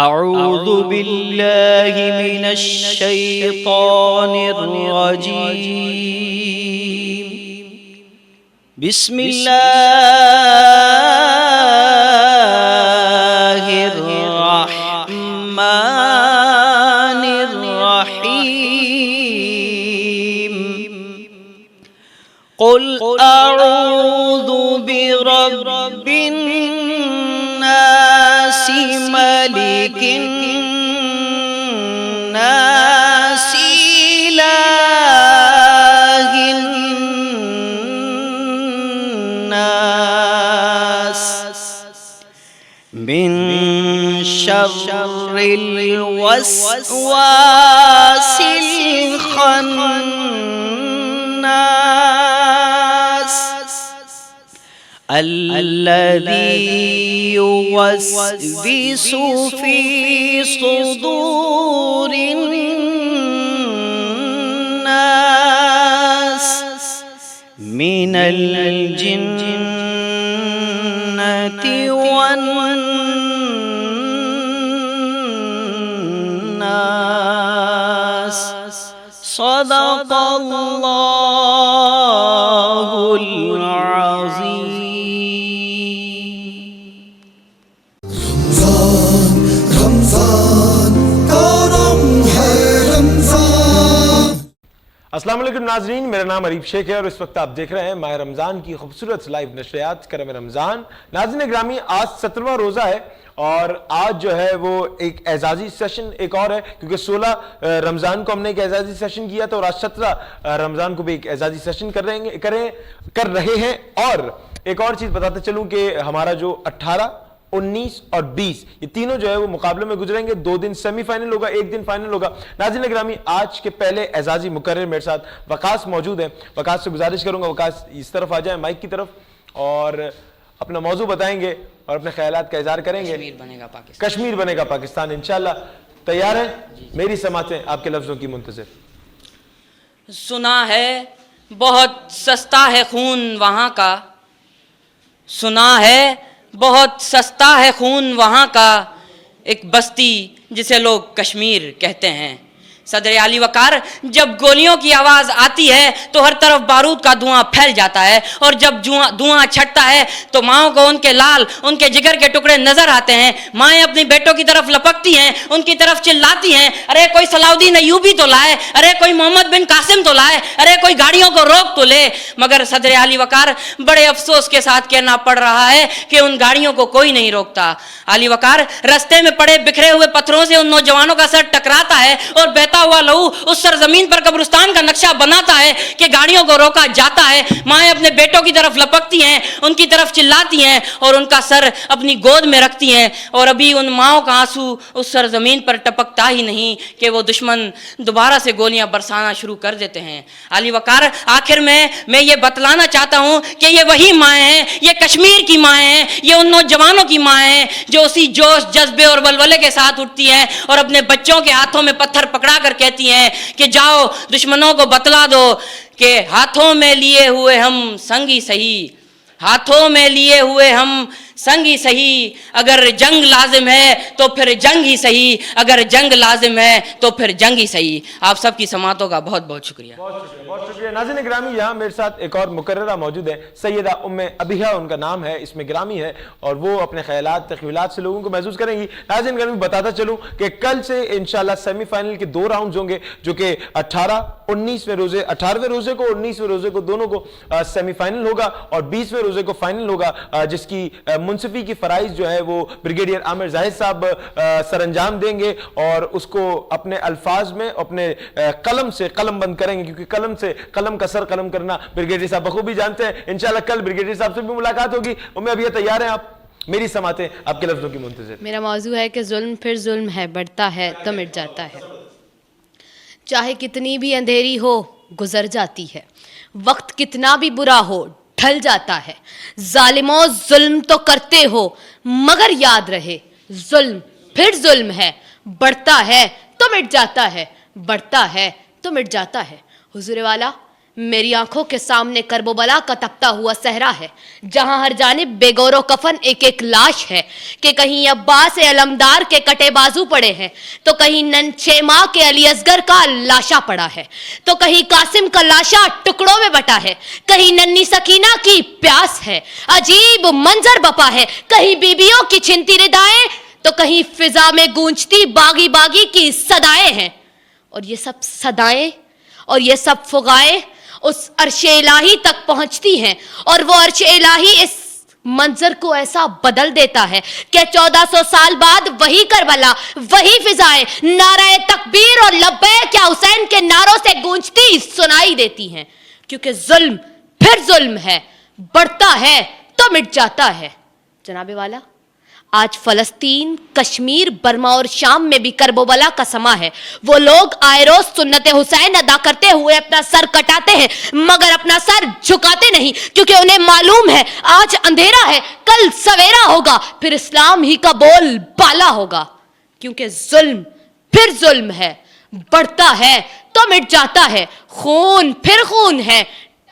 اعوذ باللہ من الشیطان الرجیم بسم اللہ الرحمن الرحیم قل اعوذ برب الناس ملك الناس إله الناس من شر الوسواس الخناس الذي يوسوس في صدور الناس من الجنة والناس صدق الله العظيم. السلام علیکم ناظرین، میرا نام عریب شیخ ہے اور اس وقت آپ دیکھ رہے ہیں ماہ رمضان کی خوبصورت لائیو نشریات کرم رمضان. ناظرین گرامی، آج 17واں روزہ ہے اور آج جو ہے وہ ایک اعزازی سیشن ایک اور ہے، کیونکہ 16 رمضان کو ہم نے ایک اعزازی سیشن کیا تھا اور آج 17 رمضان کو بھی ایک اعزازی سیشن کر رہے ہیں. اور ایک اور چیز بتاتے چلوں کہ ہمارا جو 18 19 اور 20 یہ تینوں جو ہے وہ مقابلے میں گزریں گے. 2 دن سیمی فائنل ہوگا، 1 دن فائنل ہوگا. ناظرین اکرامی، آج کے پہلے اعزازی مقرر میرے ساتھ وقاص موجود ہیں. وقاص سے گزارش کروں گا وقاص اس طرف آ جائیں مائک کی طرف اور اپنا موضوع بتائیں گے اور اپنے خیالات کا اظہار کریں گے. کشمیر بنے گا پاکستان انشاءاللہ. تیار ہیں؟ میری سماعتیں آپ کے لفظوں کی منتظر. سنا ہے بہت سستا ہے خون وہاں کا، سنا ہے بہت سستا ہے خون وہاں کا، ایک بستی جسے لوگ کشمیر کہتے ہیں. صدر علی وقار، جب گولیوں کی آواز آتی ہے تو ہر طرف بارود کا دھواں پھیل جاتا ہے، اور جب دھواں چھٹتا ہے تو ماؤں کو ان کے لال، ان کے جگر کے ٹکڑے نظر آتے ہیں. مائیں اپنی بیٹوں کی طرف لپکتی ہیں، ان کی طرف چلاتی ہیں، ارے کوئی صلاح الدین ایوبی تو لائے، ارے کوئی محمد بن قاسم تو لائے، ارے کوئی گاڑیوں کو روک تو لے. مگر صدر علی وقار، بڑے افسوس کے ساتھ کہنا پڑ رہا ہے کہ ان گاڑیوں کو کوئی نہیں روکتا. علی وقار، رستے میں پڑے بکھرے ہوئے پتھروں سے ان نوجوانوں کا سر ٹکراتا ہے اور بہتا ہوا لہو اس سرزمین پر قبرستان کا نقشہ بناتا ہے کہ گاڑیوں کو روکا جاتا ہے. مائیں اپنے بیٹوں کی طرف لپکتی ہیں، ان کی طرف چلاتی ہیں اور ان کا سر اپنی گود میں رکھتی ہیں، اور ابھی ان ماؤں کا آنسو اس سرزمین پر ٹپکتا ہی نہیں کہ وہ دشمن دوبارہ سے گولیاں برسانا شروع کر دیتے ہیں. علی وقار، آخر میں یہ بتلانا چاہتا ہوں کہ یہ وہی مائیں ہیں، یہ کشمیر کی مائیں ہیں، یہ ان نوجوانوں کی مائیں ہیں جو اسی جوش جذبے اور ولولے کے ساتھ اٹھتی ہیں اور اپنے بچوں کے ہاتھوں میں پتھر پکڑا کر کہتی ہیں کہ جاؤ دشمنوں کو بتلا دو کہ ہاتھوں میں لیے ہوئے ہم سنگی سہی، ہاتھوں میں لیے ہوئے ہم سنگی سہی، اگر جنگ لازم ہے تو پھر جنگ ہی صحیح، اگر جنگ لازم ہے تو پھر جنگ ہی صحیح. آپ سب کی سماعتوں کا بہت بہت شکریہ. بہت شکریہ. ناظرین گرامی، یہاں میرے ساتھ ایک اور مقررہ موجود ہے، سیدہ ام ابیہ ان کا نام ہے، اس میں گرامی ہے، اور وہ اپنے خیالات تخیلات سے لوگوں کو محظوظ کریں گی. ناظرین گرامی، بتاتا چلوں کہ کل سے انشاءاللہ سیمی فائنل کے 2 راؤنڈز ہوں گے، جو کہ 18ویں روزے کو 19ویں روزے کو دونوں کو سیمی فائنل ہوگا اور 20ویں روزے کو فائنل ہوگا، جس کی منصفی کی فرائض جو ہے وہ بریگیڈیئر عامر زاہد صاحب سر انجام دیں گے اور اس کو اپنے الفاظ میں اپنے قلم سے قلم بند کریں گے، کیونکہ قلم سے قلم کا سر قلم کرنا بریگیڈیئر صاحب بخوبی جانتے ہیں. انشاءاللہ کل بریگیڈیئر صاحب سے بھی ملاقات ہوگی. میں ابھی تیار ہیں آپ؟ میری سماعتیں آپ کے لفظوں کی منتظر. میرا موضوع ہے کہ ظلم پھر ظلم ہے، بڑھتا ہے تو مٹ جاتا ہے. چاہے کتنی بھی اندھیری ہو گزر جاتی ہے، وقت کتنا بھی برا ہو ڈھل جاتا ہے. ظالموں ظلم تو کرتے ہو مگر یاد رہے ظلم پھر ظلم ہے، بڑھتا ہے تو مٹ جاتا ہے، بڑھتا ہے تو مٹ جاتا ہے. حضور والا، मेरी आंखों के सामने करबला का तपता हुआ सहरा है, जहां हर जानिब बेगौरो कफन एक एक लाश है कि कहीं अब्बास अलमदार के कटे बाजू पड़े हैं, तो कहीं नन्हे माँ के अली असगर का लाशा पड़ा है, तो कहीं कासिम का लाशा टुकड़ों में बटा है, कहीं नन्ही सकीना की प्यास है, अजीब मंजर बपा है, कहीं बीबियों की छिनती रिदाएं, तो कहीं फिजा में गूंजती बागी बागी की सदाएं हैं। और ये सब सदाएं और ये सब फुगाएं उस अर्शे इलाही तक पहुंचती हैं, और वो अर्शे इलाही इस मंजर को ऐसा बदल देता है कि 1400 साल बाद वही करबला, वही फिजाएं नाराए तकबीर और लब्बैक या हुसैन के नारों से गूंजती सुनाई देती हैं। क्योंकि जुल्म फिर जुल्म है, बढ़ता है तो मिट जाता है। जनाबे वाला, आज फलस्तीन, कश्मीर, बर्मा और शाम में भी करबला का समा है। वो लोग आए रोज सुन्नत हुसैन अदा करते हुए अपना सर कटाते हैं, मगर अपना सर झुकाते नहीं, क्योंकि उन्हें मालूम है आज अंधेरा है, कल सवेरा होगा, फिर इस्लाम ही का बोल बाला होगा। क्योंकि जुल्म फिर जुल्म है, बढ़ता है तो मिट जाता है। खून फिर खून है,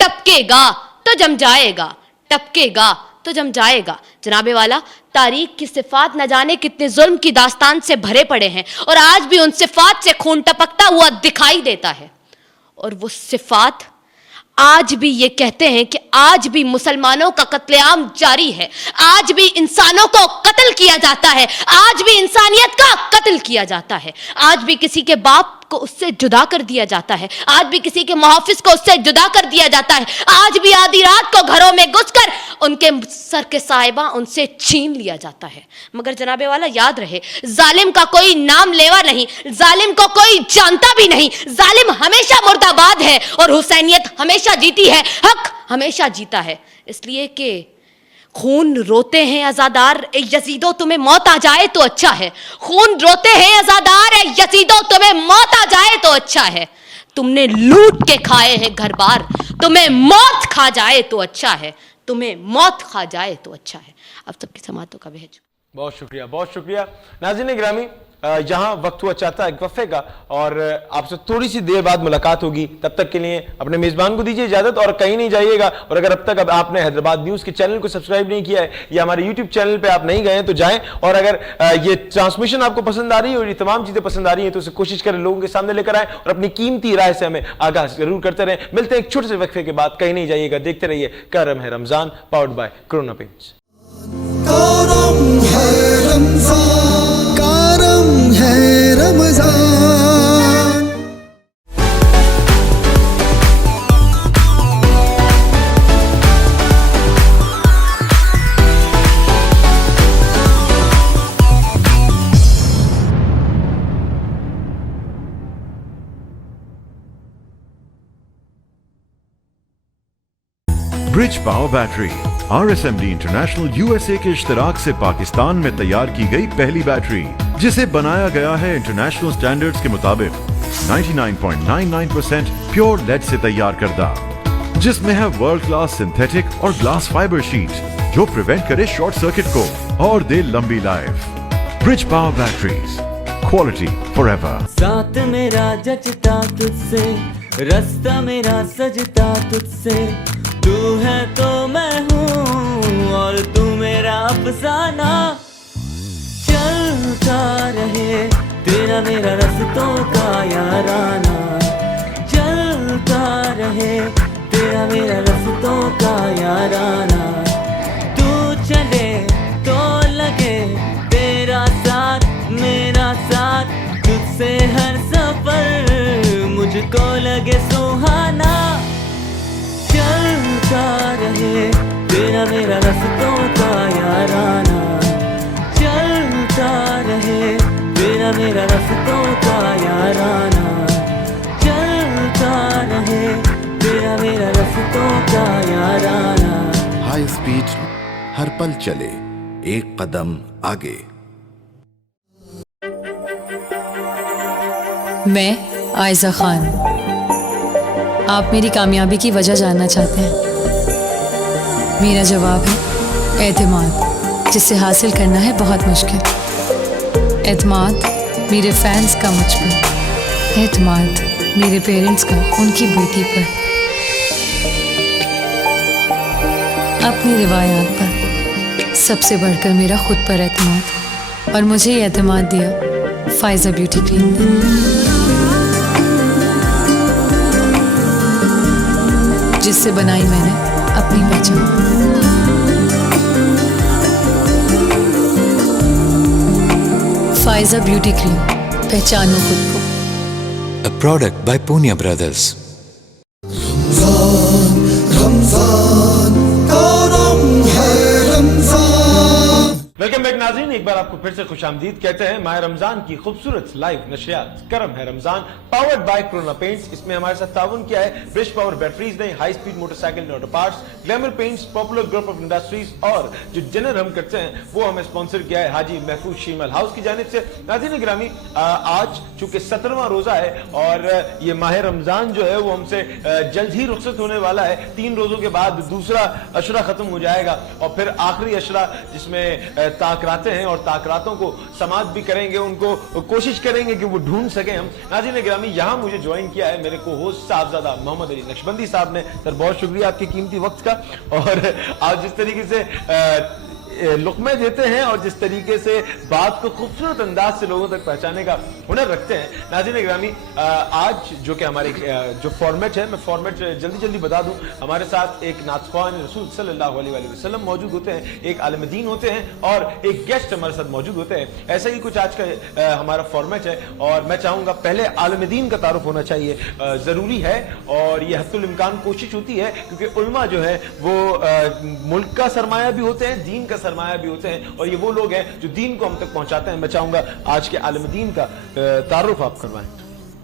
टपकेगा तो जम जाएगा, टपकेगा तो जम जाएगा। जनाबे वाला, तारीख की सिफात न जाने कितने जुल्म की दास्तान से भरे पड़े हैं, और आज भी उन सिफात से खून टपकता हुआ दिखाई देता है। और वो सिफात आज भी ये कहते हैं कि आज भी मुसलमानों का कत्लेआम जारी है, आज भी इंसानों को कत्ल किया जाता है, आज भी इंसानियत का कत्ल किया जाता है, आज भी किसी के बाप को उससे जुदा कर दिया जाता है, आज भी किसी के मुहाफिज को उससे जुदा कर दिया जाता है, आज भी आधी रात को घरों में घुसकर उनके सर के साहिबा उनसे छीन लिया जाता है। मगर जनाबे वाला, याद रहे, जालिम का कोई नाम लेवा नहीं, जालिम को कोई जानता भी नहीं, जालिम हमेशा मुर्दाबाद है और हुसैनियत हमेशा जीती है, हक हमेशा जीता है। इसलिए कि खून रोते हैं अज़ादार, ए यजीदो तुम्हें मौत आ जाए तो अच्छा है। खून रोते हैं अज़ादार, ए यजीदो तुम्हें मौत आ जाए तो अच्छा है। तुमने लूट के खाए हैं घर बार, तुम्हें मौत खा जाए तो अच्छा है, तुम्हें मौत खा जाए तो अच्छा है। अब सबकी समातों का भेज। बहुत शुक्रिया, बहुत शुक्रिया। नाज़रीन ग्रामी, यहाँ वक्त हुआ चाहता है एक वफ़े का, और आपसे थोड़ी सी देर बाद मुलाकात होगी। तब तक के लिए अपने मेज़बान को दीजिए इजाज़त और कहीं नहीं जाइएगा। और अगर अब तक आपने हैदराबाद न्यूज़ के चैनल को सब्सक्राइब नहीं किया है या हमारे यूट्यूब चैनल पे आप नहीं गए हैं तो जाएं। और अगर ये ट्रांसमिशन आपको पसंद आ रही है और ये तमाम चीज़ें पसंद आ रही हैं तो उसे कोशिश करें लोगों के सामने लेकर आएँ और अपनी कीमती राय से हमें आगाह जरूर करते रहें। मिलते हैं एक छोटे से वक्फे के बाद, कहीं नहीं जाइएगा, देखते रहिए करम है Ramzan, powered by corona paints. करम है रमज़ान, करम है Ramzan. Bridge power battery RSMD international USA के इश्तराक से पाकिस्तान में तैयार की गई पहली बैटरी, जिसे बनाया गया है इंटरनेशनल स्टैंडर्ड्स के मुताबिक 99.99% प्योर लेड से तैयार करदा, जिसमें है वर्ल्ड क्लास सिंथेटिक और ग्लास फाइबर शीट जो प्रिवेंट करे शॉर्ट सर्किट को और दे लंबी life. Bridge power batteries, quality forever. साथ मेरा जचता तुझसे, रास्ता मेरा सजता तुझसे, तू है तो मैं हूँ और तू मेरा अफसाना। चलता रहे तेरा मेरा रास्तों का याराना, चलता रहे तेरा मेरा रास्तों का याराना। तू चले तो लगे तेरा साथ मेरा साथ, तुझसे हर सफर मुझको लगे सुहाना। चलता रहे तेरा मेरा रास्तों का याराना, चलता रहे तेरा मेरा रास्तों का याराना, चलता रहे तेरा मेरा रास्तों का याराना। हाई स्पीड हर पल चले, एक कदम आगे। मैं आयजा खान, आप मेरी कामयाबी की वजह जानना चाहते हैं। मेरा जवाब है एतमाद, जिसे हासिल करना है बहुत मुश्किल। एतमाद मेरे फैंस का मुझ पर, एतमाद मेरे पेरेंट्स का उनकी बेटी पर, अपनी रिवायात पर सबसे बढ़कर मेरा खुद पर एतमाद, और मुझे ये एतमाद दिया फाइजा ब्यूटी क्रीम ने। जिससे बनाई मैंने अपनी पहचान। फाइजा ब्यूटी क्रीम, पहचानो खुद को। A product by Punya Brothers. Ramzan करम है रमजान। वेलकम बैक नाज़रीन, एक बार आपको फिर से खुशामदीद कहते हैं। माह रमजान की खूबसूरत लाइव नशियात करम है Ramzan, powered by corona paints. इसमें हमारे साथ ताउन किया है ब्रिज पावर बैटरीज ने, high speed motorcycle auto parts, glamour paints, popular group of industries, और जो डिनर हम करते हैं वो हमें स्पॉन्सर किया है हाजी महफूज शीमल हाउस की जानिब से। नाज़रीन गिरामी, आज चूंकि 17वां रोजा है और ये माह रमजान जो है वो हमसे जल्द ही रुखसत होने वाला है। 3 रोजों के बाद दूसरा अशरा खत्म हो जाएगा और फिर आखिरी अशरा जिसमें ताकराते हैं, और ताकरातों को समाप्त भी करेंगे, उनको कोशिश करेंगे कि वो ढूंढ सके हम। नाज़रीन गिरामी, यहाँ मुझे ज्वाइन किया है मेरे को होस्ट साहबजादा मोहम्मद अली नक्शबंदी साहब ने। सर बहुत शुक्रिया आपके कीमती वक्त का, और आप जिस तरीके से लुक़मे देते हैं और जिस तरीके से बात को खूबसूरत अंदाज से लोगों तक पहुंचाने का हुनर रखते हैं। नाज़रीन गिरामी, आज जो कि हमारे जो फॉर्मेट है, मैं फॉर्मेट जल्दी बता दूं। हमारे साथ एक नातख्वान रसूल सल्लल्लाहु अलैहि वसल्लम मौजूद होते हैं, एक आलिम दीन होते हैं और एक गेस्ट हमारे साथ मौजूद होते हैं। ऐसा ही कुछ आज का हमारा फॉर्मेट है, और मैं चाहूँगा पहले आलिम दीन का तारुफ होना चाहिए, ज़रूरी है, और ये हद्दुल इम्कान कोशिश होती है, क्योंकि उलमा जो है वो मुल्क का सरमाया भी होते हैं, दीन का सरमाया भी होते हैं, और ये वो लोग हैं जो दीन को हम तक पहुंचाते हैं। मैं चाहूंगा आज के आलिम दीन का तारुफ आप करवाएं।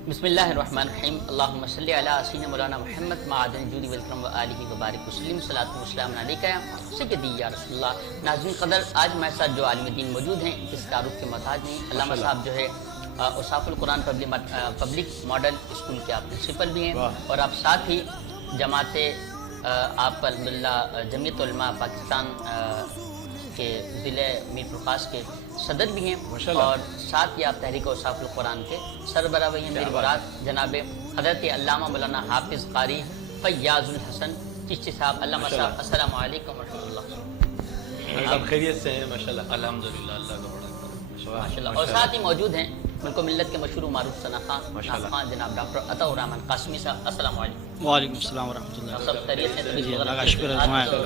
बिस्मिल्लाहिर्रहमानिर्रहीम, अल्लाहुम्मा सल्ली अला सय्यिदिना मौलाना मुहम्मद मअदन जुदी वल करम व आलिहि व बारिक वसल्लिम, सलातु व सलाम अलैका या सय्यदी या रसूलल्लाह। नाज़रीन क़दर, आज हमारे साथ जो आलिम दीन मौजूद हैं इस तारुफ के मोहताज नहीं। अल्लामा साहब जो है औसाफुल कुरान पब्लिक मॉडल स्कूल के आप प्रिंसिपल भी हैं, और आप साथ ही जमाते आप अल्हम्दुलिल्लाह जमीयत उलमा पाकिस्तान के ज़िले मीरपुर खास के सदर भी हैं, और साथ ही आप तहरीक औसाफुल कुरान के सरबराह भी हैं। मेरी मुराद जनाब हज़रत अल्लामा मौलाना हाफिज़ कारी फैयाज़ुल हसन चिश्ती साहब। अल्लामा साहब, अस्सलामु अलैकुम व रहमतुल्लाह। आप खैरियत से हैं? माशाल्लाह, अल्हम्दुलिल्लाह, अल्लाह का बड़ा माशाल्लाह। और साथ ही मौजूद हैं मुल्को मिल्लत के मशहूर मारूफ सना खान जनाब डॉक्टर अताउर रहमान कासमी साहब। अस्सलामु अलैकुम। वालेकुम अस्सलाम व रहमतुल्लाह। सब खैरियत से? शुक्र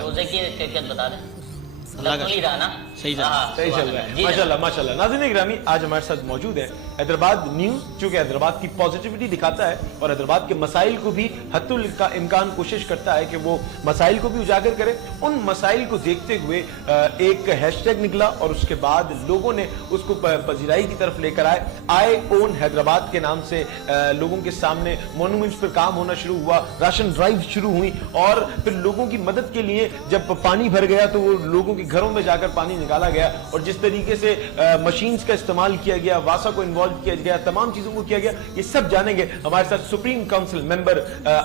रोज़े की कैफियत बता दें। सही चल रहा है माशाल्लाह माशाल्लाह। नाज़रीन गिरामी, आज हमारे साथ मौजूद है हैदराबाद न्यूज़, चूँकि हैदराबाद की पॉजिटिविटी दिखाता है और हैदराबाद के मसाइल को भी हद्दुल इम्कान कोशिश करता है कि वो मसाइल को भी उजागर करे। उन मसाइल को देखते हुए एक हैशटैग निकला, और उसके बाद लोगों ने उसको पजीराई की तरफ लेकर आए। आई ओन हैदराबाद के नाम से लोगों के सामने मोनूमेंट्स पर काम होना शुरू हुआ, राशन ड्राइव शुरू हुई, और फिर लोगों की मदद के लिए जब पानी भर गया तो वो लोगों के घरों में जाकर पानी निकाला गया, और जिस तरीके से मशीन्स का इस्तेमाल किया गया, वासा को इन्वॉल्व किया गया, तमाम चीजों को किया गया, ये सब जानेंगे। हमारे साथ supreme council member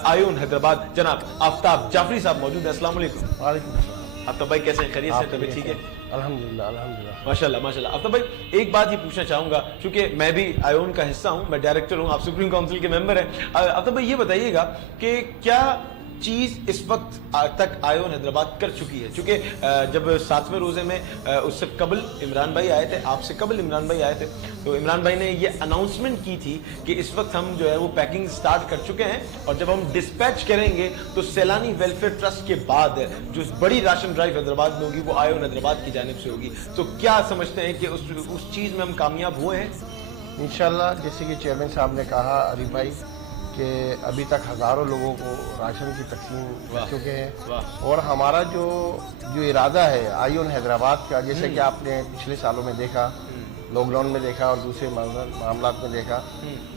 ion Hyderabad जनाब आफ्ताब जाफरी साहब मौजूद है। अस्सलाम वालेकुम। वालेकुम अस्सलाम। आफ्ताब भाई कैसे हैं? खैरियत से? तबीयत ठीक है? अल्हम्दुलिल्लाह अल्हम्दुलिल्लाह माशाल्लाह माशाल्लाह। आफ्ताब भाई, एक बात ये पूछना चाहूंगा, क्योंकि मैं भी आयोन का हिस्सा हूं, मैं डायरेक्टर हूं, आप सुप्रीम काउंसिल के मेंबर हैं। आफ्ताब भाई, ये बताइएगा कि क्या चीज इस वक्त तक आयोन हैदराबाद कर चुकी है, क्योंकि जब 7वें रोजे में उससे कबल इमरान भाई आए थे, आपसे कबल इमरान भाई आए थे, तो इमरान भाई ने ये अनाउंसमेंट की थी कि इस वक्त हम जो है वो पैकिंग स्टार्ट कर चुके हैं, और जब हम डिस्पैच करेंगे तो सैलानी वेलफेयर ट्रस्ट के बाद जो बड़ी राशन ड्राइव हैदराबाद में होगी वो आयोन हैदराबाद की जानिब से होगी। तो क्या समझते हैं कि उस चीज में हम कामयाब हुए हैं? इंशाल्लाह, जैसे कि चेयरमैन साहब ने कहा अली भाई कि अभी तक हज़ारों लोगों को राशन की तकसीम कर चुके हैं, और हमारा जो इरादा है आयोन हैदराबाद का, जैसे कि आपने पिछले सालों में देखा, लॉकडाउन में देखा और दूसरे मामलात में देखा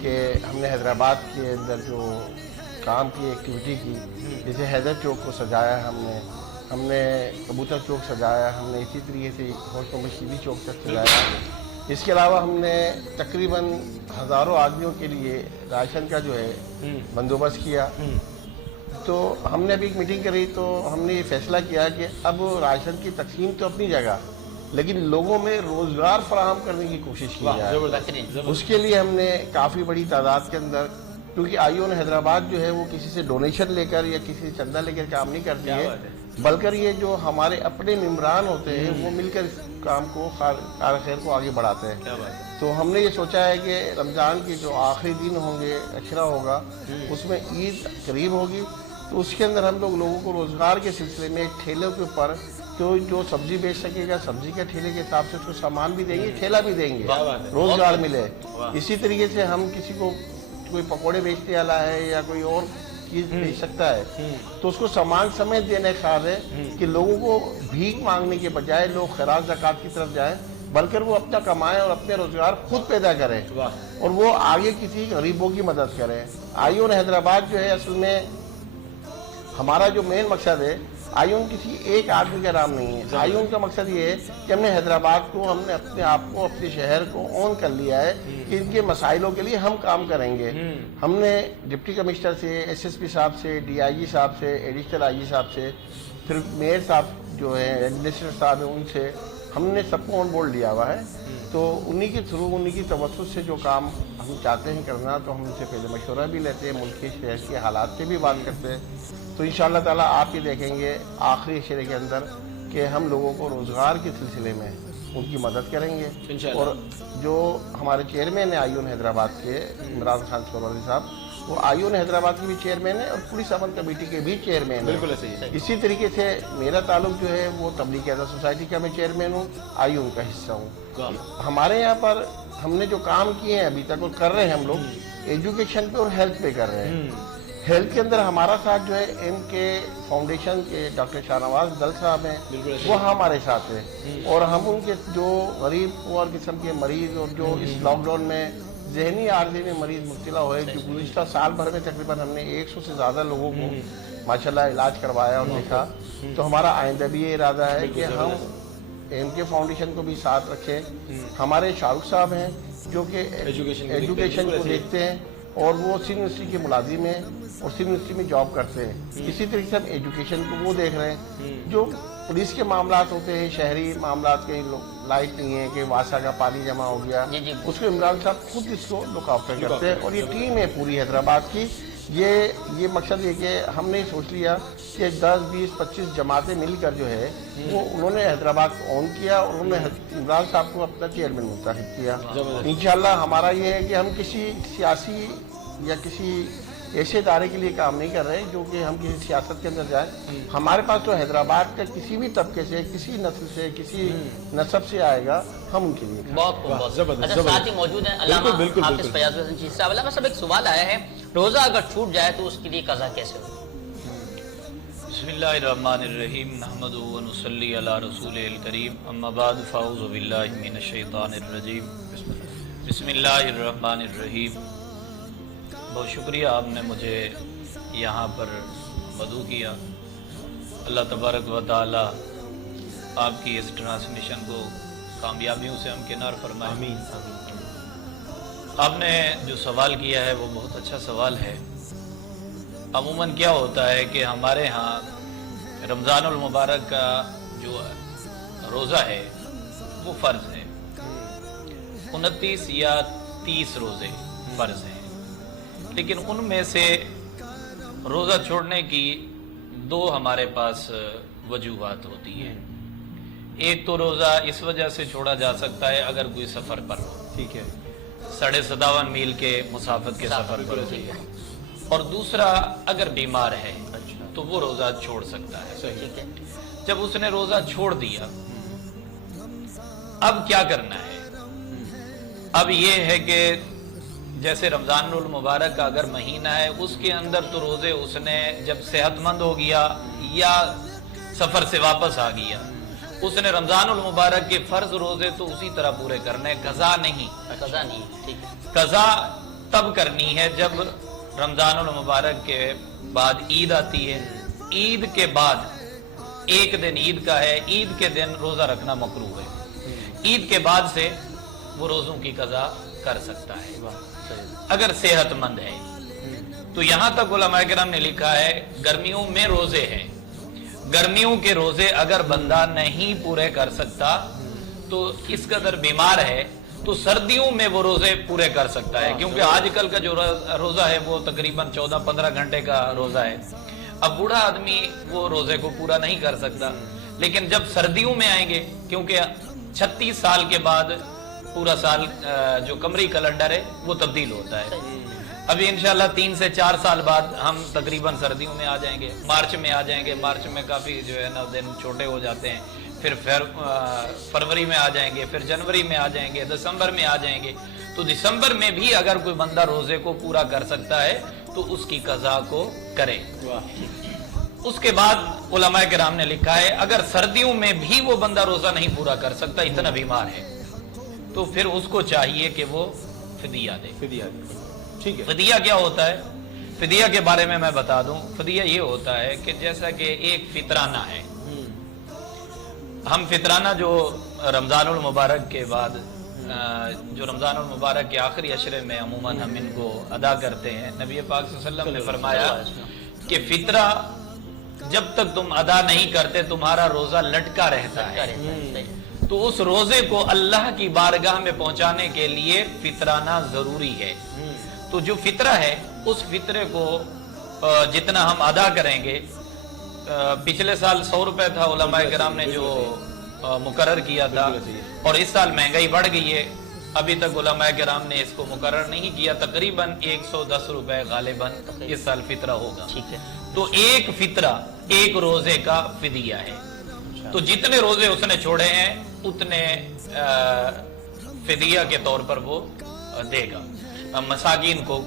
कि हमने हैदराबाद के अंदर जो काम की एक्टिविटी की, जैसे हैदर चौक को सजाया, हमने कबूतर चौक सजाया, हमने इसी तरीके से होस्ट मशीदी चौक तक सजाया। इसके अलावा हमने तकरीबन हज़ारों आदमियों के लिए राशन का जो है बंदोबस्त किया। तो हमने अभी एक मीटिंग करी, तो हमने ये फैसला किया कि अब राशन की तकसीम तो अपनी जगह, लेकिन लोगों में रोज़गार फराहम करने की कोशिश की जाए। उसके लिए हमने काफ़ी बड़ी तादाद के अंदर, क्योंकि आयोन हैदराबाद जो है वो किसी से डोनेशन लेकर या किसी से चंदा लेकर काम नहीं करती है, बल्कि ये जो हमारे अपने मेम्बरान होते हैं वो मिलकर इस काम को कार खैर को आगे बढ़ाते हैं। क्या बात। तो हमने ये सोचा है कि रमज़ान के जो आखिरी दिन होंगे, अशरा होगा, उसमें ईद करीब होगी, तो उसके अंदर हम लोगों को रोज़गार के सिलसिले में ठेलों के ऊपर जो सब्जी बेच सकेगा सब्जी के ठेले के हिसाब से उसको सामान भी देंगे, ठेला भी देंगे, रोज़गार मिले। इसी तरीके से हम किसी को कोई पकौड़े बेचने वाला है या कोई और चीज बेच सकता है तो उसको सामान समेत देने का है कि लोगों को भीख मांगने के बजाय लोग खैरात ज़कात की तरफ जाएं, बल्कि वो अपना कमाएं और अपने रोजगार खुद पैदा करें और वो आगे किसी गरीबों की मदद करें। आईओन हैदराबाद जो है असल में हमारा जो मेन मकसद है, आईओन किसी एक आदमी का नाम नहीं है। आईओन का मकसद ये है कि हमने हैदराबाद को, हमने अपने आप को, अपने शहर को ऑन कर लिया है कि इनके मसाइलों के लिए हम काम करेंगे। हमने डिप्टी कमिश्नर से, एसएसपी साहब से, डीआईजी साहब से, एडिशनल आईजी साहब से, फिर मेयर साहब जो है, एडमिनिस्ट्रेटर साहब है, उनसे हमने सबको ऑन बोर्ड लिया हुआ है। तो उन्हीं के थ्रू, उन्हीं की तवज्जुह से जो काम हम चाहते हैं करना, तो हम उनसे पहले मशवरा भी लेते हैं, मुल्क के शहर के हालात पे भी बात करते हैं। तो इंशाअल्लाह ताला आप ये देखेंगे आखिरी इशरे के अंदर कि हम लोगों को रोज़गार के सिलसिले में उनकी मदद करेंगे। और जो हमारे चेयरमैन है आईओन हैदराबाद के, इमरान खान सोलवानी साहब, वो आईओन हैदराबाद के भी चेयरमैन है और पुलिस अमन कमेटी के भी चेयरमैन है। इसी तरीके से मेरा ताल्लुक जो है वो तबलीग आज़ाद सोसाइटी का मैं चेयरमैन हूँ, आईओन का हिस्सा हूँ। हमारे यहाँ पर हमने जो काम किए हैं अभी तक और कर रहे हैं हम लोग, एजुकेशन पे और हेल्थ पे कर रहे हैं। हेल्थ के अंदर हमारा साथ जो है MK फाउंडेशन के डॉक्टर शाहनवाज दल साहब हैं, वो हमारे साथ हैं और हम उनके जो गरीब पुअर किस्म के मरीज और जो इस लॉकडाउन में जहनी आर्जी में मरीज मुब्तला हुए, जो गुज़िश्ता साल भर में तकरीबन हमने 100 से ज़्यादा लोगों को माशाल्लाह इलाज करवाया और देखा। तो हमारा आइंदा भी ये इरादा है कि हम MK फाउंडेशन को भी साथ रखें। हमारे शाहरुख साहब हैं जो कि एजुकेशन को देखते हैं और वो सिंध यूनिवर्सिटी के मुलाजिम हैं और सिंध यूनिवर्सिटी में जॉब करते हैं। इसी तरीके से हम एजुकेशन को वो देख रहे हैं। जो पुलिस के मामलात होते हैं, शहरी मामलात के, लाइट नहीं है कि वासा का पानी जमा हो गया, उसको इमरान साहब खुद इसको लुक आफ्टर करते हैं और ये टीम है पूरी हैदराबाद की। ये मकसद है कि हमने सोच लिया कि 10, 20, 25 जमातें मिलकर जो है वो उन्होंने हैदराबाद को ऑन किया और उन्होंने इमरान साहब को अपना चेयरमैन मुंतखब किया। इंशाल्लाह हमारा ये है कि हम किसी सियासी या किसी ऐसे इदारे के लिए काम नहीं कर रहे जो कि हम किसी सियासत के अंदर जाए। हमारे पास तो हैदराबाद का किसी भी तबके से, किसी नस्ल से, किसी नस्ब से आएगा, हम उनके लिए बहुत अच्छा। साथ ही मौजूद है अल्लामा हाफिज फयाज हसन चीज़ साहब। अल्लामा साहब, एक सवाल आया है, रोज़ा अगर छूट जाए तो उसके लिए कज़ा कैसे हो? बिस्मिल्लाहिर्रहमानिर्रहीम, नहमदु व नुसल्ली अला रसूलिल करीम, अम्मा बाद, फ़ाऊज़ु बिल्लाहि मिनश शैतानिर रजीम, बिस्मिल्लाहिर्रहमानिर्रहीम। बहुत शुक्रिया, आपने मुझे यहाँ पर मदऊ किया। अल्लाह तबारक व तआला आपकी इस ट्रांसमिशन को कामयाबियों से हमकिनार फरमाए। आपने जो सवाल किया है वो बहुत अच्छा सवाल है। अमूमन क्या होता है कि हमारे यहाँ रमज़ानुल मुबारक का जो रोज़ा है वो फ़र्ज़ है, 29 या 30 रोज़े फ़र्ज़ हैं, लेकिन उनमें से रोज़ा छोड़ने की 2 हमारे पास वजूहात होती हैं। एक तो रोज़ा इस वजह से छोड़ा जा सकता है अगर कोई सफ़र पर हो, ठीक है, 57.5 मील के मुसाफत के सफ़र पर होती है, और दूसरा अगर बीमार है तो वो रोज़ा छोड़ सकता है। ठीक है, जब उसने रोज़ा छोड़ दिया, अब क्या करना है? अब ये है कि जैसे रमज़ानुल मुबारक का अगर महीना है, उसके अंदर तो रोज़े उसने जब सेहतमंद हो गया या सफ़र से वापस आ गया, उसने रमज़ानुल मुबारक के फ़र्ज़ रोज़े तो उसी तरह पूरे करने, कज़ा नहीं। ठीक है, कज़ा तब करनी है जब रमज़ानुल मुबारक के बाद ईद आती है। ईद के बाद एक दिन ईद का है, ईद के दिन रोज़ा रखना मकरूह है। ईद के बाद से वो रोज़ों की कज़ा कर सकता है अगर सेहतमंद है। तो यहाँ तक उलमाए किराम ने लिखा है, गर्मियों में रोजे हैं, गर्मियों के रोजे अगर बंदा नहीं पूरे कर सकता तो इस कदर बीमार है तो सर्दियों में वो रोजे पूरे कर सकता है, क्योंकि आजकल का जो रोजा है वो तकरीबन 14-15 घंटे का रोजा है। अब बूढ़ा आदमी वो रोजे को पूरा नहीं कर सकता, लेकिन जब सर्दियों में आएंगे, क्योंकि 36 साल के बाद पूरा साल जो कमरी कैलेंडर है वो तब्दील होता है। अभी इंशाल्लाह 3 से 4 साल बाद हम तकरीबन सर्दियों में आ जाएंगे, मार्च में आ जाएंगे। मार्च में काफी जो है ना दिन छोटे हो जाते हैं, फिर फरवरी में आ जाएंगे, फिर जनवरी में आ जाएंगे, दिसंबर में आ जाएंगे। तो दिसंबर में भी अगर कोई बंदा रोजे को पूरा कर सकता है तो उसकी कज़ा को करे। उसके बाद उलमाए किराम ने लिखा है अगर सर्दियों में भी वो बंदा रोजा नहीं पूरा कर सकता, इतना बीमार है, तो फिर उसको चाहिए कि वो फिदिया दे। फिदिया, ठीक है। फिदिया क्या होता है? फिदिया के बारे में मैं बता दूं। फिदिया ये होता है कि जैसा कि एक फितराना है, हम फितराना जो रमजानुल मुबारक के बाद जो रमजानुल मुबारक के आखिरी अशरे में अमूमन हम इनको अदा करते हैं, नबी पाक सल्लल्लाहु अलैहि वसल्लम ने फरमाया कि फितरा जब तक तुम अदा नहीं करते तुम्हारा रोजा लटका रहता है। तो उस रोजे को अल्लाह की बारगाह में पहुंचाने के लिए फितराना जरूरी है। तो जो फितरा है उस फितरे को जितना हम अदा करेंगे, पिछले साल 100 रुपए था, उलमाए किराम ने जो मुकर्रर किया था, और इस साल महंगाई बढ़ गई है, अभी तक उलमाए किराम ने इसको मुकर्रर नहीं किया, तकरीबन 110 रुपए गालिबन इस साल फितरा होगा। ठीक है। तो एक फितरा एक रोजे का फिदिया है। तो जितने रोजे उसने छोड़े हैं उतने फिदिया के तौर पर वो देगा, मसाकीन को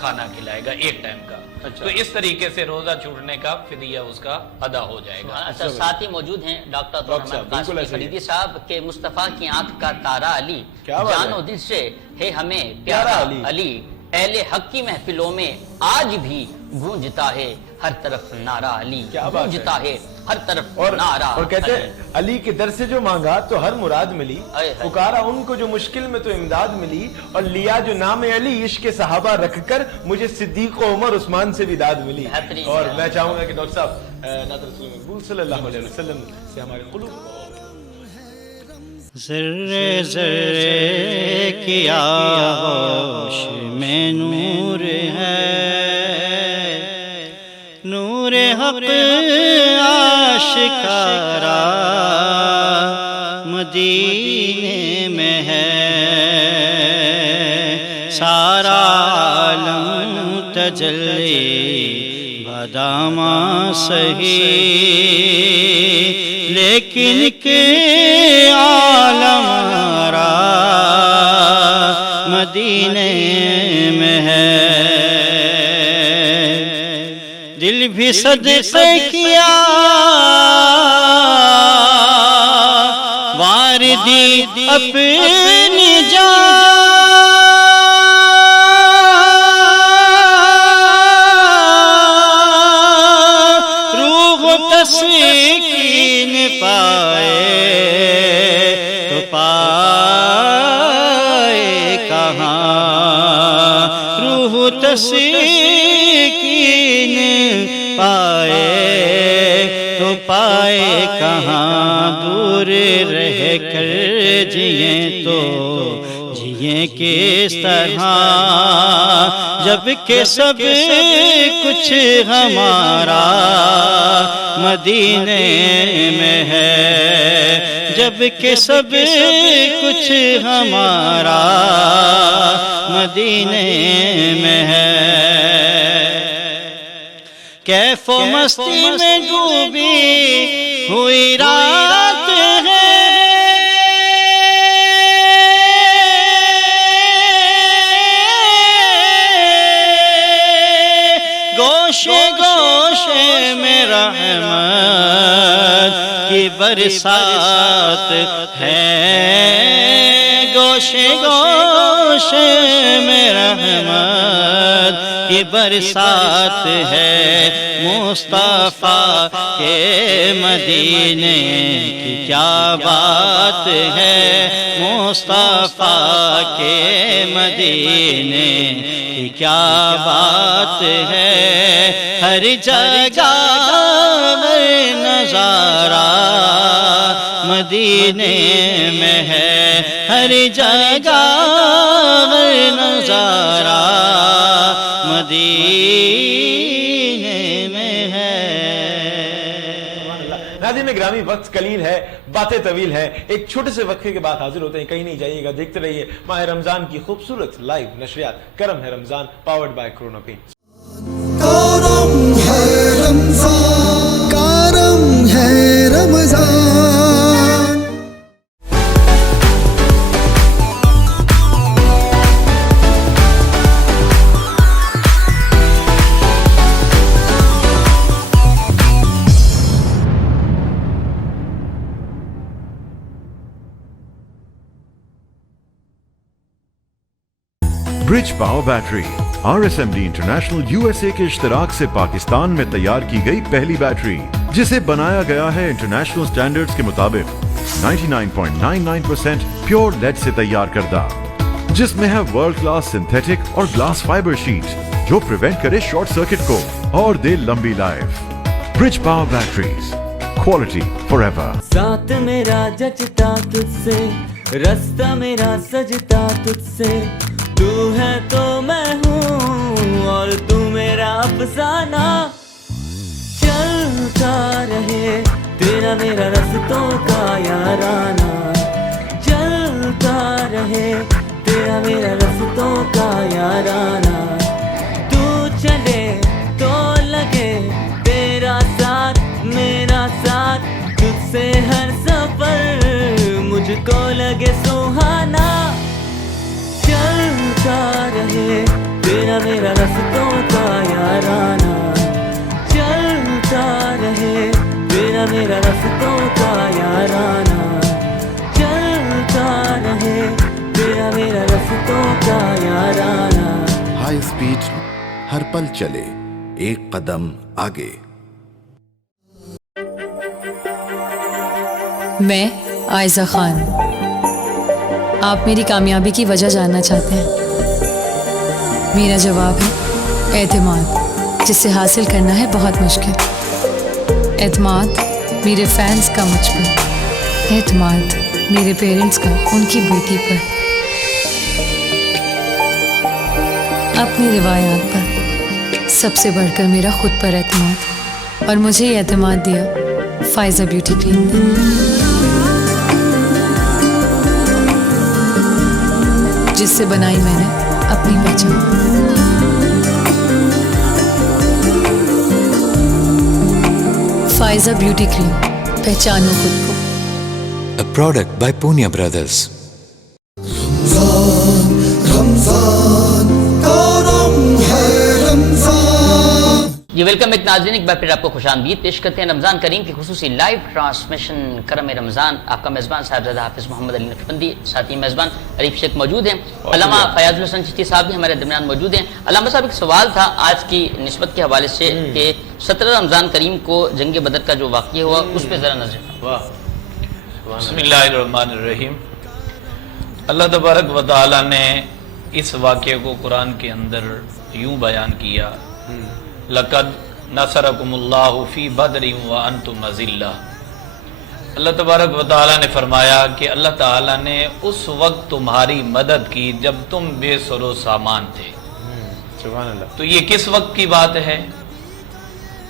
खाना खिलाएगा एक टाइम का। तो इस तरीके से रोजा छूटने का फिदिया उसका अदा हो जाएगा। अच्छा, साथ ही मौजूद हैं डॉक्टर फरीदी साहब के मुस्तफा की आंख का तारा अली, जानो दिल से है हमें प्यारा अली, अहले हक की महफिलों में आज भी गूंजता है हर तरफ नारा अली, गूंजता है हर तरफ नारा। और कहते हैं अली के दर से जो मांगा तो हर मुराद मिली, पुकारा उनको जो मुश्किल में तो इमदाद मिली, और लिया जो नाम अली इश्क सहाबा रखकर मुझे सिद्दीक उमर उस्मान से भी दाद मिली। और मैं चाहूंगा कि डॉक्टर साहब नात रसूल मकबूल सल्लल्लाहु अलैहि वसल्लम से हमारे क़ुलूब ज़र्रे ज़र्रे की आगोश में नूर है, नूर हक़ आशिकारा मदीने में है। सारा आलम तजल्ली बादामा सही, लेकिन के आलम मदीने में है। दिल भी सदक़े किया वारदी अपनी जान, रूह तस्कीन पाए तो पाए कहाँ, रूह तस्कीन पाए तो पाए कहाँ। दूर रह कर जिए तो जिए किस तरह, जब के सब कुछ हमारा मदीने में है, जब के सब कुछ हमारा मदीने में है। कैफो मस्ती में डूबी हुई रात है, गोशे गोशे में रहमत की बरसात है, गोशे गोशे में रहमत की बरसात है। मुस्तफा के मदीने की क्या बात है, मुस्तफा के मदीने की क्या बात है। हर जगह नजारा मदीने में है, हर जगह नजारा मदीने में है। मेहरबानी, वक्त कलील है, बातें तवील है। एक छोटे से वक्फे के बाद हाजिर होते हैं, कहीं नहीं जाइएगा, देखते रहिए माह रमजान की खूबसूरत लाइव नशरियात। करम है Ramzan, powered by corona paints. करम है रमजान, करम है Ramzan. Bridge power battery RSMD international USA के इश्तराक से पाकिस्तान में तैयार की गई पहली बैटरी, जिसे बनाया गया है इंटरनेशनल स्टैंडर्ड्स के मुताबिक 99.99% प्योर लेड से तैयार करदा, जिसमें है वर्ल्ड क्लास सिंथेटिक और ग्लास फाइबर शीट जो प्रिवेंट करे शॉर्ट सर्किट को और दे लंबी life. Bridge power batteries, quality forever. साथ मेरा जचता तुझसे, रास्ता मेरा सजता तुझसे, तू है तो मैं हूँ और तू मेरा अफसाना। चलता रहे तेरा मेरा रस्तों का याराना, चलता रहे तेरा मेरा रस्तों का याराना। तू चले तो लगे तेरा साथ मेरा साथ, तुझसे हर सफर मुझको लगे सुहाना। चलता रहे तेरा मेरा रस्तों का याराना, चलता रहे तेरा मेरा रस्तों का याराना, चलता रहे तेरा मेरा रस्तों का याराना। हाई स्पीड हर पल चले एक कदम आगे। मैं आयजा खान। आप मेरी कामयाबी की वजह जानना चाहते हैं। मेरा जवाब है एतमाद, जिसे हासिल करना है बहुत मुश्किल। एतमाद मेरे फैंस का मुझ पर, एतमाद मेरे पेरेंट्स का उनकी बेटी पर, अपनी रिवायात पर, सबसे बढ़कर मेरा खुद पर एतमाद। और मुझे ये एतमाद दिया फाइजा ब्यूटी क्रीम ने, जिससे बनाई मैंने अपनी पहचान। फाइजा ब्यूटी क्रीम, पहचानो खुद को। A product by Punya Brothers. Ramzan Ramzan करम है रमजान। जी वेलकम एक नाज़रीन, एक बार फिर आपको खुशामदीद पेश करते हैं रमज़ान करीम की खुसूसी लाइव ट्रांसमिशन करम रमज़ान। आपका मेज़बान साहिबजादा हाफिज़ मोहम्मद अली नक्शबंदी, साथी मेज़बान अरीफ शेख मौजूद हैं, अल्लामा फयाजुल हसन चिश्ती साहब भी हमारे दरमियान मौजूद हैं। अल्लामा साहब, एक सवाल था आज की निस्बत के हवाले से कि 17 रमज़ान करीम को जंग बदर का जो वाक़या हुआ उस पर ज़रा नज़र। बिस्मिल्लाहिर्रहमानिर्रहीम। अल्लाह तबारक व तआला ने इस वाक़े को कुरान के अंदर यूँ बयान किया, लक़द नसरकुमुल्लाहु फी बदरिन व अंतुम अज़िल्ला। अल्लाह तबारक व तआला ने फरमाया कि अल्लाह ताला ने उस वक्त तुम्हारी मदद की जब तुम बेसरो सामान थे। सुभान अल्लाह। तो ये किस वक्त की बात है?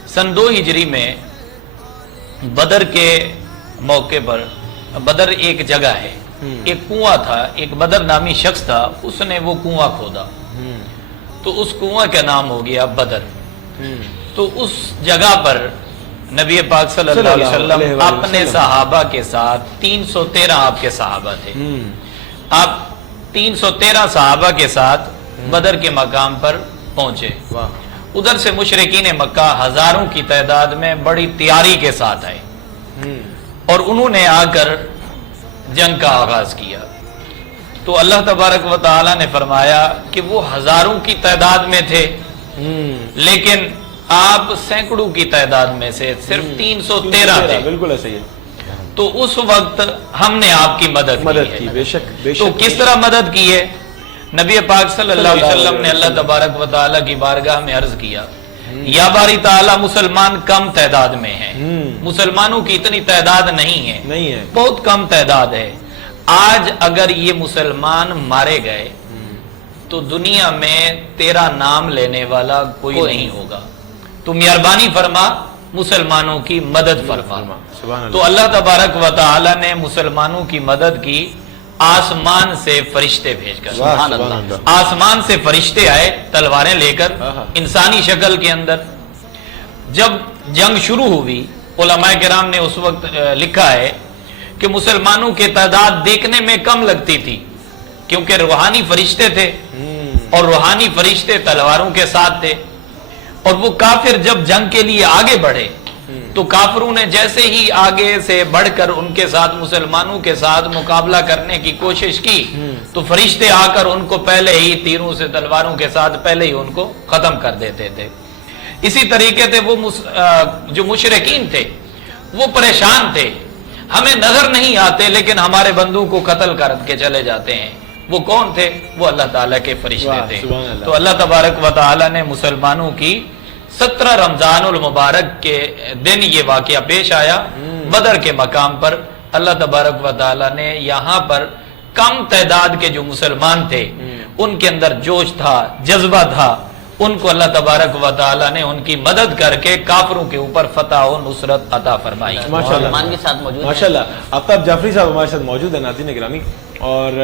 सन 2 हिजरी में बदर के मौके पर, बदर एक जगह है, एक कुआं था, एक बदर नामी शख्स था, उसने वो कुआं खोदा, तो उस कुआं का नाम हो गया बदर। तो उस जगह पर नबी पाक सल्लल्लाहु अलैहि वसल्लम अपने सहाबा के साथ 313 आपके सहाबा थे, आप 313 सहाबा के साथ बदर के मकाम पर पहुंचे। उधर से मुशरिकीन मक्का हजारों की तादाद में बड़ी तैयारी के साथ आए और उन्होंने आकर जंग का आगाज किया। तो अल्लाह तबारक व तआला ने फरमाया कि वो हजारों की तादाद में थे, लेकिन आप सैकड़ों की तादाद में से सिर्फ 313 थे। बिल्कुल ऐसा ही है। तो उस वक्त हमने आपकी मदद की, बेशक। तो किस तरह मदद की है? नबी पाक सल्लल्लाहु अलैहि वसल्लम ने अल्लाह तबारक व तआला की बारगाह में अर्ज किया, या बारी ताला मुसलमान कम तादाद में हैं, मुसलमानों की इतनी तादाद नहीं है, बहुत कम तादाद है। आज अगर ये मुसलमान मारे गए तो दुनिया में तेरा नाम लेने वाला कोई नहीं होगा। तो मेहरबानी फरमा मुसलमानों की मदद फरमा। सुभान तो अल्लाह तबारक व तआला ने मुसलमानों की मदद की आसमान से फरिश्ते भेजकर। सुभान अल्लाह। आसमान से फरिश्ते आए तलवारें लेकर इंसानी शक्ल के अंदर। जब जंग शुरू हुई, उलमाए किराम ने उस वक्त लिखा है कि मुसलमानों की तादाद देखने में कम लगती थी, क्योंकि रूहानी फरिश्ते थे और रूहानी फरिश्ते तलवारों के साथ थे। और वो काफिर जब जंग के लिए आगे बढ़े तो काफिरों ने जैसे ही आगे से बढ़कर उनके साथ मुसलमानों के साथ मुकाबला करने की कोशिश की, तो फरिश्ते आकर उनको पहले ही तीरों से तलवारों के साथ पहले ही उनको खत्म कर देते थे। इसी तरीके से वो जो मुशरिकीन थे वो परेशान थे, हमें नजर नहीं आते लेकिन हमारे बंदों को कत्ल करके चले जाते हैं। वो कौन थे? वो अल्लाह ताला के फरिश्ते थे। तो अल्लाह तबारक व ताला ने मुसलमानों की 17 रमजानुल मुबारक के दिन ये वाकया पेश आया। बदर के मकाम पर अल्लाह तबारक व ताला ने यहाँ पर कम तादाद के जो मुसलमान थे उनके अंदर जोश था, जज्बा था, उनको अल्लाह तबारक व ताला ने उनकी मदद करके काफिरों के ऊपर फतह और नुसरत अता फरमाई। मुसलमान के साथ मौजूद माशाल्लाह आफ्ताब जाफरी साहब हमारे साथ मौजूद है, नाज़रीन गिरामी। और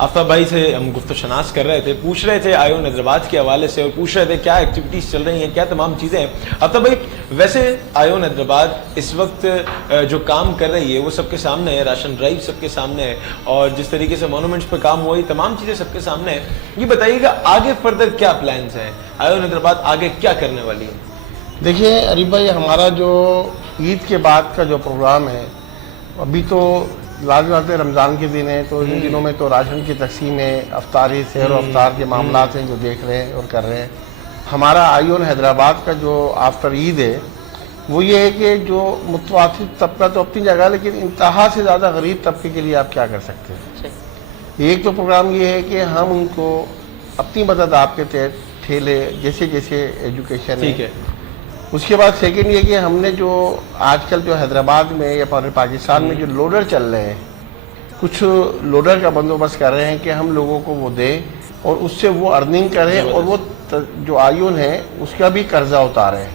आफ्ताब भाई से हम गुफ्तगू शनास कर रहे थे, पूछ रहे थे आयोन हैदराबाद के हवाले से और पूछ रहे थे क्या एक्टिविटीज़ चल रही हैं, क्या तमाम चीज़ें हैं। आफ्ताब भाई, वैसे आयोन हैदराबाद इस वक्त जो काम कर रही है वो सबके सामने है, राशन ड्राइव सबके सामने है और जिस तरीके से मोनूमेंट्स पर काम हुआ, तमाम चीज़ें सबके सामने है। ये बताइएगा आगे फर्दर क्या प्लान्स हैं, आयोन हैदराबाद आगे क्या करने वाली है? देखिए अरीफ भाई, हमारा जो ईद के बाद का जो प्रोग्राम है, अभी तो लाजवाब रमज़ान के दिन है, तो इन दिनों में तो राशन की तकसीम है, अफ्तारी सैर और अफ्तार के मामलात हैं जो देख रहे हैं और कर रहे हैं। हमारा आयोन हैदराबाद का जो आफ्टर ईद है वो ये है कि जो मुतवासित तबका तो अपनी जगह, लेकिन इंतहा से ज़्यादा गरीब तबके के लिए आप क्या कर सकते हैं। एक तो प्रोग्राम ये है कि हम उनको अपनी मदद आपके तहत ठेले जैसे जैसे एजुकेशन है। उसके बाद सेकंड ये कि हमने जो आजकल जो हैदराबाद में या पाकिस्तान में जो लोडर चल रहे हैं, कुछ लोडर का बंदोबस्त कर रहे हैं कि हम लोगों को वो दें और उससे वो अर्निंग करें और वो जो आयुन है उसका भी कर्जा उतारें।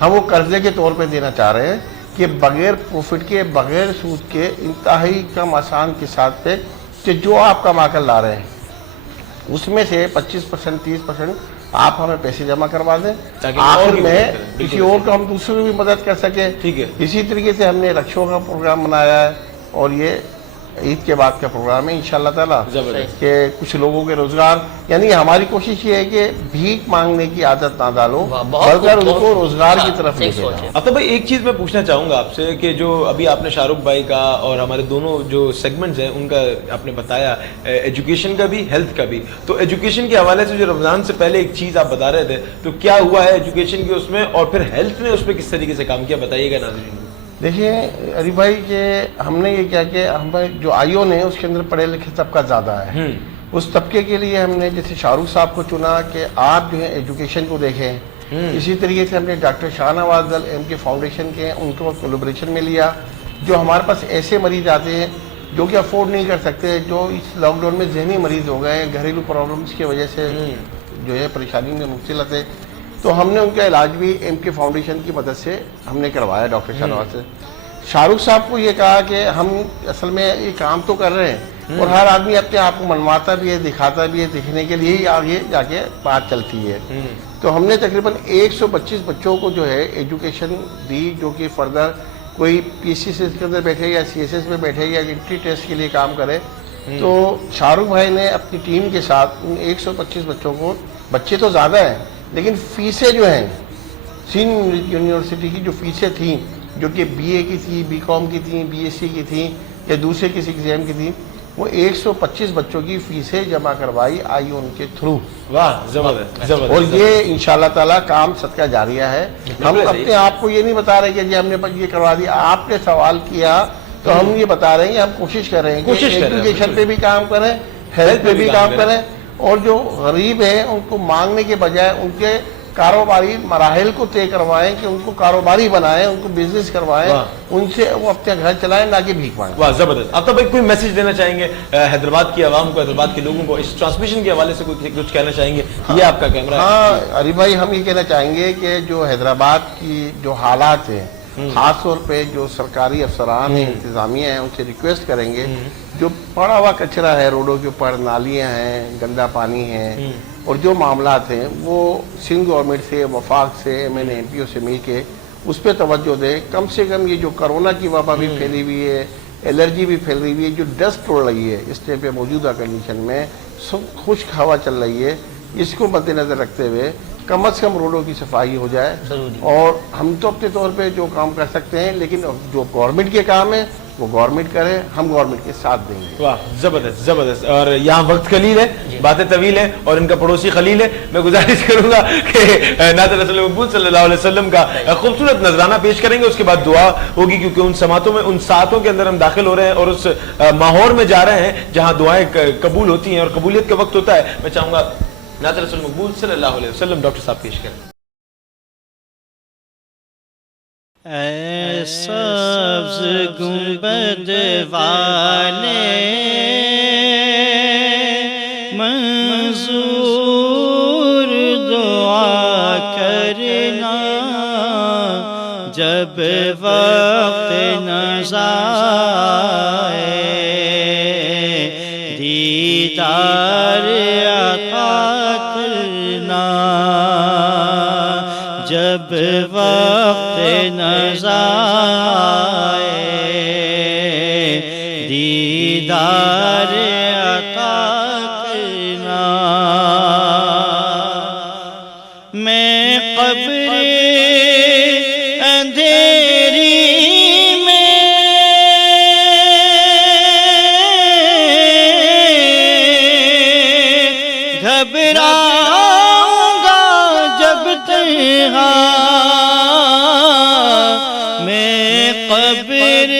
हम वो कर्जे के तौर पे देना चाह रहे हैं कि बगैर प्रॉफिट के, बगैर सूद के, इंतहाई कम आसान के साथ पे कि जो आप कमा कर ला रहे हैं उसमें से 25% 30% आप हमें पैसे जमा करवा दें, आखिर में किसी और को हम दूसरे भी मदद कर सके। ठीक है। इसी तरीके से हमने रक्षों का प्रोग्राम बनाया है और ये ईद के बाद का प्रोग्राम है इंशाअल्लाह ताला कि कुछ लोगों के रोजगार, यानी हमारी कोशिश ये है कि भीख मांगने की आदत ना डालो, बल्कि उनको रोजगार की तरफ लेके जाओ। अब तो भाई एक चीज मैं पूछना चाहूंगा आपसे कि जो अभी आपने शाहरुख भाई का और हमारे दोनों जो सेगमेंट्स हैं उनका आपने बताया, एजुकेशन का भी, हेल्थ का भी, तो एजुकेशन के हवाले से जो रमजान से पहले एक चीज आप बता रहे थे, तो क्या हुआ है एजुकेशन के उसमें और फिर हेल्थ ने उस पर किस तरीके से काम किया, बताइएगा नाज़रीन। देखिए अरीफ भाई कि हमने ये क्या कि हम जो आयोन है उसके अंदर पढ़े लिखे तबका ज़्यादा है, उस तबके के लिए हमने जैसे शाहरुख साहब को चुना कि आप जो है एजुकेशन को देखें। इसी तरीके से हमने doctor Shah Nawaz MK foundation के उनको कोलैबोरेशन में लिया। जो हमारे पास ऐसे मरीज आते हैं जो कि अफोर्ड नहीं कर सकते, जो इस लॉकडाउन में जहनी मरीज हो गए, घरेलू प्रॉब्लम्स की वजह से जो है परेशानी में मुब्तला थे, तो हमने उनका इलाज भी MK फाउंडेशन की मदद से हमने करवाया डॉक्टर शाहनवाज से। शाहरुख साहब को ये कहा कि हम असल में ये काम तो कर रहे हैं और हर आदमी अपने आप को मनवाता भी है, दिखाता भी है, दिखने के लिए ही आगे जाके बात चलती है। तो हमने तकरीबन 125 बच्चों को जो है एजुकेशन दी, जो कि फर्दर कोई PCCS के अंदर बैठे या CSS में बैठे या एंट्री टेस्ट के लिए काम करे। तो शाहरुख भाई ने अपनी टीम के साथ उन 125 बच्चों को, बच्चे तो ज़्यादा हैं लेकिन फीसें जो हैं सिंध यूनिवर्सिटी की जो फीसें थी, जो कि BA की थी, BCom की थी, BSc की थी या दूसरे किसी एग्जाम की थी, वो 125 बच्चों की फीसें जमा करवाई आईओन के थ्रू। वाह, जबरदस्त। और ये इंशाल्लाह ताला काम सदका जारिया है। हम अपने आप को ये नहीं बता रहे कि जी हमने ये करवा दिया, आपने सवाल किया तो हम ये बता रहे हैं, हम कोशिश कर रहे हैं कि एजुकेशन पे भी काम करें, हेल्थ पे भी काम करें और जो गरीब है उनको मांगने के बजाय उनके कारोबारी मराहिल को तय करवाएं कि उनको कारोबारी बनाएं, उनको बिजनेस करवाएं, उनसे वो अपने घर चलाएं, ना कि भीख मांगें। वाह, जबरदस्त। आप तो भाई कोई मैसेज देना चाहेंगे हैदराबाद की आवाम को, हैदराबाद के लोगों को, इस ट्रांसमिशन के हवाले से कुछ कहना चाहेंगे? ये आपका कैमरा है। हाँ अली भाई, हम ये कहना चाहेंगे कि जो हैदराबाद की जो हालात हैं, खास तौर पे जो सरकारी अफसरान हैं, इंतजामिया हैं, उनसे रिक्वेस्ट करेंगे जो पड़ा हुआ कचरा है रोडों के ऊपर, नालियाँ हैं, गंदा पानी है, और जो मामलात हैं वो सिंध गवर्नमेंट से, वफाक से, MNA MPO से मिल के उस पर तवज्जो दें। कम से कम ये जो कोरोना की वबा भी फैली हुई है, एलर्जी भी फैल रही है, जो डस्ट उड़ रही है इस टाइम पे मौजूदा कंडीशन में, सब खुश्क हवा चल रही है, इसको मद्देनजर रखते हुए कम से कम रोडों की सफाई हो जाए। और हम तो अपने तौर पे जो काम कर सकते हैं, लेकिन जो गवर्नमेंट के काम है वो गवर्नमेंट करे, हम गवर्नमेंट के साथ देंगे। वाह, जबरदस्त जबरदस्त। और यहाँ वक्त कलील है, बातें तवील है, और इनका पड़ोसी खलील है। मैं गुजारिश करूंगा कि नाज़िर रसूल महबूब सल्लल्लाहु अलैहि वसल्लम का खूबसूरत नजराना पेश करेंगे, उसके बाद दुआ होगी, क्योंकि उन समातों में, उन सातों के अंदर हम दाखिल हो रहे हैं और उस माहौल में जा रहे हैं जहाँ दुआएं कबूल होती हैं और कबूलियत का वक्त होता है। मैं चाहूंगा नाज़िर रसूल महबूब सल्लल्लाहु अलैहि वसल्लम डॉक्टर साहब पेश करें। ऐ सब्ज़ गुंबद वाले मंजूर दुआ करना, जब वक्त नज़ाए दीदार अता करना, जब वक्त नज़ाए दीदार अता करना। मैं क़ब्र अंधेरी में घबराऊंगा जब तन्हा, क़ब्र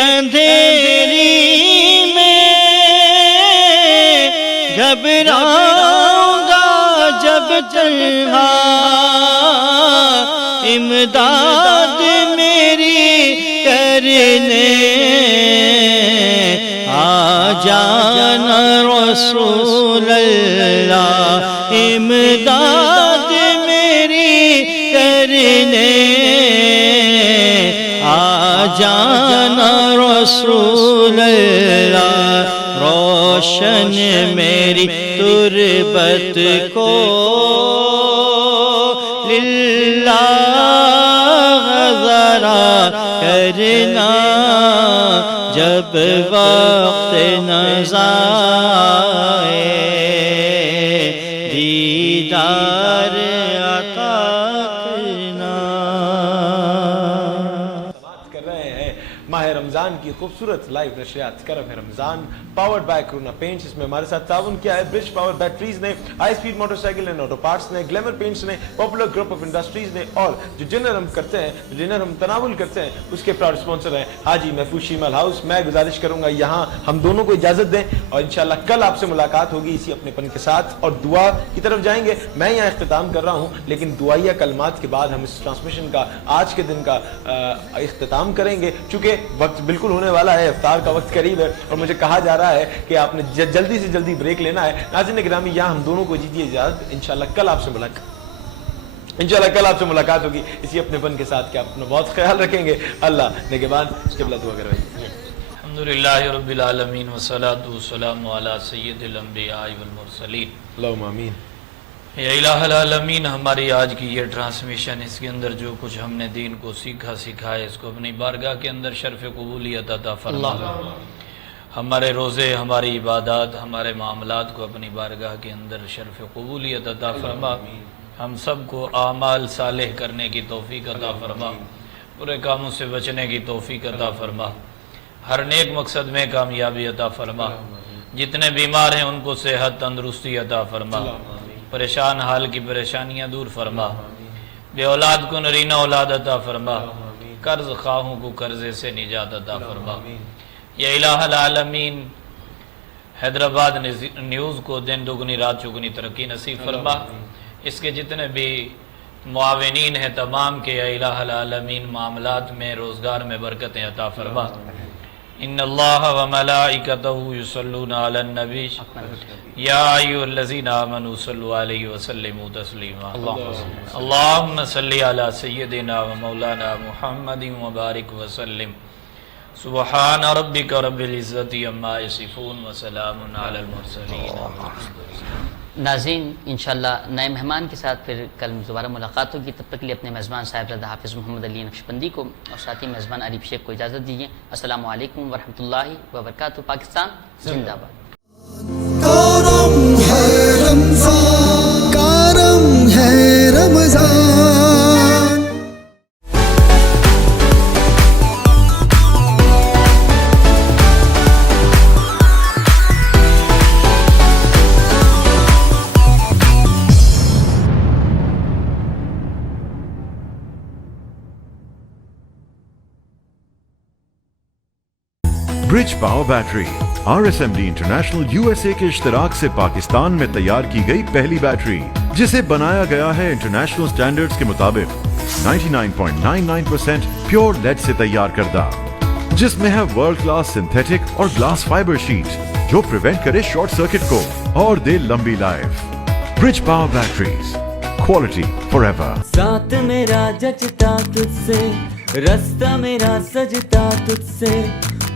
अंधेरी में घबराऊंगा जब तन्हा, इमदाद मेरी करने आ जाना रसूल अल्लाह, इमदाद मेरी करने जाना रसूल अल्लाह, रोशन मेरी तुरबत को लिल्लाह ज़रा करना, जब वक्त नज़ाए दीदार अता करना। माह रमजान की खूबसूरत लाइव नशरियात करम है Ramzan, powered by corona paints. इसमें हमारे साथ ताउन किया है ब्रिज पावर बैटरीज ने, high speed motorcycle and auto parts ने, ग्लैमर पेंट्स ने, पॉपुलर ग्रुप ऑफ इंडस्ट्रीज ने, और जो डिनर हम करते हैं, जो डिनर हम तनावुल करते हैं, उसके प्राउड स्पॉन्सर हैं हाजी महफूज शीमल हाउस। मैं गुजारिश करूंगा यहाँ हम दोनों को इजाजत दें, और इंशाल्लाह कल आपसे मुलाकात होगी इसी अपनेपन के साथ, और दुआ की तरफ जाएंगे। मैं यहाँ इख्तिताम कर रहा हूँ, लेकिन दुआइया कलमात के बाद हम इस ट्रांसमिशन का आज के दिन का इख्तिताम करेंगे, चूंकि वक्त बिल्कुल होने वाला है, इफ्तार का वक्त करीब है, और मुझे कहा जा रहा है कि आपने जल्दी से जल्दी ब्रेक लेना है। नाज़रीन गिरामी, यहाँ हम दोनों को दीजिए इजाजत, इंशाल्लाह कल आपसे मुलाकात होगी इसी अपनेपन के साथ। कि आप अपना बहुत ख्याल रखेंगे। अल्लाह निगहबान। क़िबला दुआ करवाइए। अल्हम्दुलिल्लाहि रब्बिल आलमीन वस्सलातु वस्सलामु अला सय्यिदिल अंबिया वल मुरसलीन। अल्लाहुम्मा आमीन। या इलाहुल आलमीन, हमारी आज की ये ट्रांसमिशन, इसके अंदर जो कुछ हमने दीन को सीखा सिखाया, इसको अपनी बारगाह के अंदर शर्फ कबूलियत अता फरमा। हमारे रोज़े, हमारी इबादत, हमारे मामलात को अपनी बारगाह के अंदर शर्फ कबूलियत अता फरमा। हम सब को आमाल सालेह करने की तौफीक अता फरमा, बुरे कामों से बचने की तौफीक अता फरमा, हर नेक मकसद में कामयाबी अता फरमा। जितने बीमार हैं उनको सेहत तंदुरुस्ती अता फरमा, परेशान हाल की परेशानियां दूर फरमा, बे औलाद को नरीना औलाद अता फरमा, कर्ज खाहों को कर्जे से निजात अता फरमा। या इलाहुल आलमीन, हैदराबाद न्यूज़ को दिन दुगनी रात चुगनी तरक्की नसीब फरमा। اس کے جتنے بھی معاونین ہیں تمام کے الہ العالمین معاملات میں روزگار میں برکتیں عطا فرما. ان اللہ و ملائکتہ یصلون علی النبی یا ایھا الذین آمنوا صلوا علیہ وسلموا تسلیما. اللہم صلی علی سیدنا و مولانا محمد وبارک وسلم. سبحان ربک رب العزت عما یصفون وسلام علی المرسلین. ناظرین انشاءاللہ نئے مہمان کے ساتھ پھر کل دوبارہ ملاقات ہوگی. تب تک کے لیے اپنے میزبان صاحبزادہ حافظ محمد علی نقشبندی کو اور ساتھی میزبان عریف شیخ کو اجازت دیجیے. السلام علیکم ورحمۃ اللہ وبرکاتہ. پاکستان زندہ باد. کرم ہے رمضان، کرم ہے رمضان. برج power battery RSMD international USA کے اشتراک سے پاکستان میں تیار کی گئی پہلی بیٹری، جسے بنایا گیا ہے انٹرنیشنل سٹینڈرڈز کے مطابق 99.99% پیور لیڈ سے تیار کردہ، جس میں ہے ورلڈ کلاس سنتھیٹک اور گلاس فائبر شیٹ جو پریونٹ کرے شارٹ سرکٹ کو اور دے لمبی life. Bridge power batteries, quality for ever. ساتھ میرا جچتا تجھ سے، رستہ میرا سجتا تجھ سے،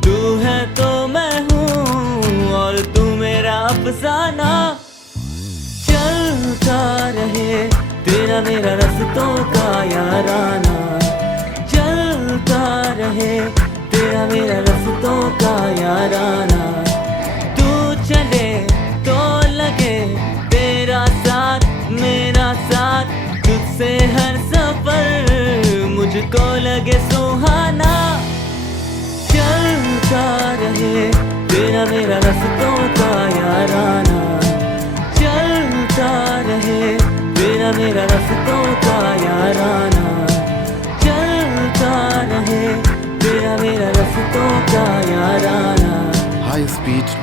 تو ہے تو میں ہوں اور تو میرا افسانہ. چلتا رہے تیرا میرا رستوں کا یارانہ، چلتا رہے تیرا میرا رستوں کا یارانہ. تو چلے تو لگے تیرا ساتھ میرا ساتھ، تجھ سے ہر سفر مجھ کو لگے سہانا. چلتا رہے تیرا میرا رستوں کا یارانہ، چلتا رہے تیرا میرا رستوں کا یارانہ، چلتا رہے تیرا میرا رستوں کا یارانہ. ہائی اسپیڈ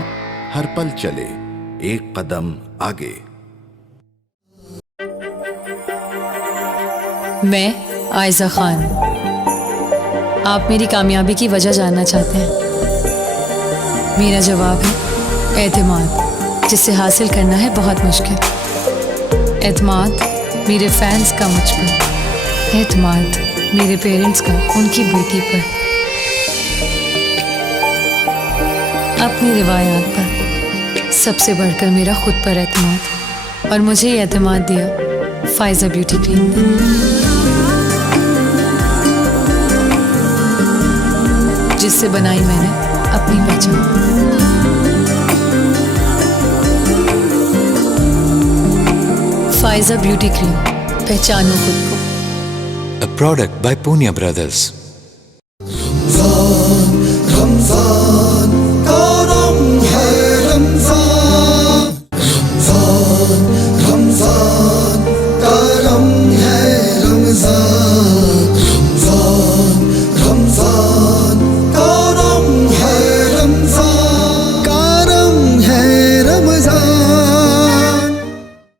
ہر پل چلے ایک قدم آگے. میں عائزہ خان. آپ میری کامیابی کی وجہ جاننا چاہتے ہیں. میرا جواب ہے اعتماد، جسے حاصل کرنا ہے بہت مشکل. اعتماد میرے فینس کا مجھ پر، اعتماد میرے پیرنٹس کا ان کی بیٹی پر، اپنی روایات پر، سب سے بڑھ کر میرا خود پر اعتماد. اور مجھے یہ اعتماد دیا فائزہ بیوٹی کریم نے، جس سے بنائی میں نے اپنی پہچان. فائزہ بیوٹی کریم، پہچانو خود کو. A product by Punya Brothers. Ramzan Ramzan